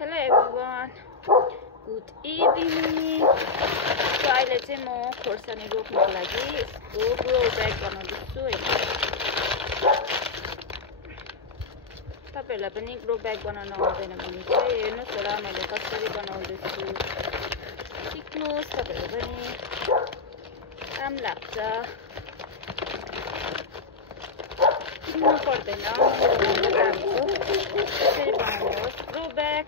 Hello everyone, good evening. So अहिले चाहिँ म खोर्सानी रोप्नको लागि यसको ग्रो ब्याग बनाउँदैछु हैन। तपाईहरुलाई पनि ग्रो ब्याग बनाउन आउँदैन भने चाहिँ हेर्नुस् होला मैले कसरी बनाउँदैछु। सिक्नुस् तपाईहरु पनि काम लाग्छ। सिक्नु पर्दैन कामको कसरी बनाउनुहोस् ग्रो ब्याग।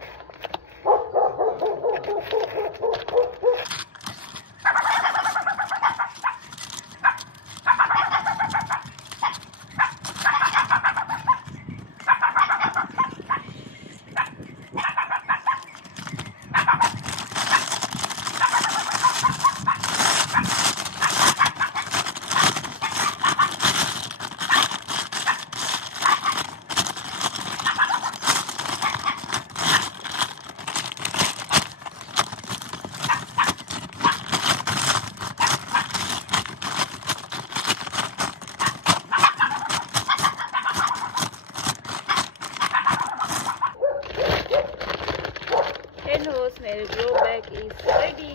मेरो ग्रो ब्याग इज रेडी।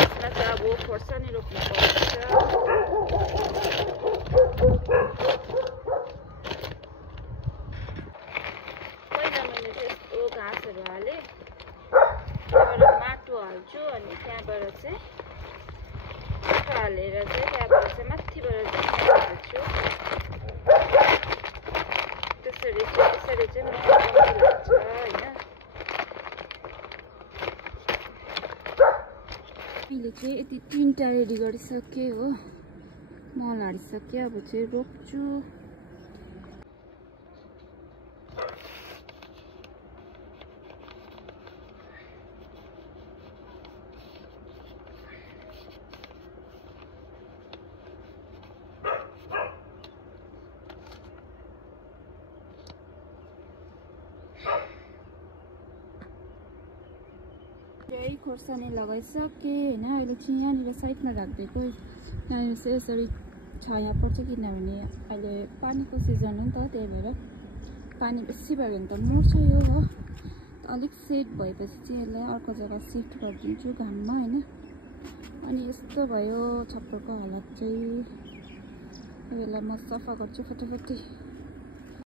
यसमा चाहिँ अब खोर्सानी रोप्नुपर्छ। पहिला मैले चाहिँ यस्तो घाँसहरू हालेँ, त्यहाँबाट माटो हाल्छु अनि त्यहाँबाट चाहिँ माटो हालेर चाहिँ त्यहाँबाट चाहिँ माथिबाट चाहिँ हाल्छु। त्यसरी चाहिँ म लाग्छ हैन। मैले चाहिँ यति 3टा रेडी गरिसकेँ हो, मल हालिसकेँ। अब चाहिँ रोप्छु। यही खोर्सानी लगाइसकेँ हैन। अहिले चाहिँ यहाँनिर साइडमा राखिदिएको, यहाँनिर चाहिँ यसरी छाया पर्छ किनभने अहिले पानीको सिजन हो नि त, त्यही भएर पानी बेसी भयो भने त मर्छ यो हो। अलिक सेट भएपछि चाहिँ यसलाई अर्को जग्गा सिफ्ट गरिदिन्छु घाममा हैन। अनि यस्तो भयो छप्परको हालत चाहिँ। यसलाई म सफा गर्छु फटाफटी।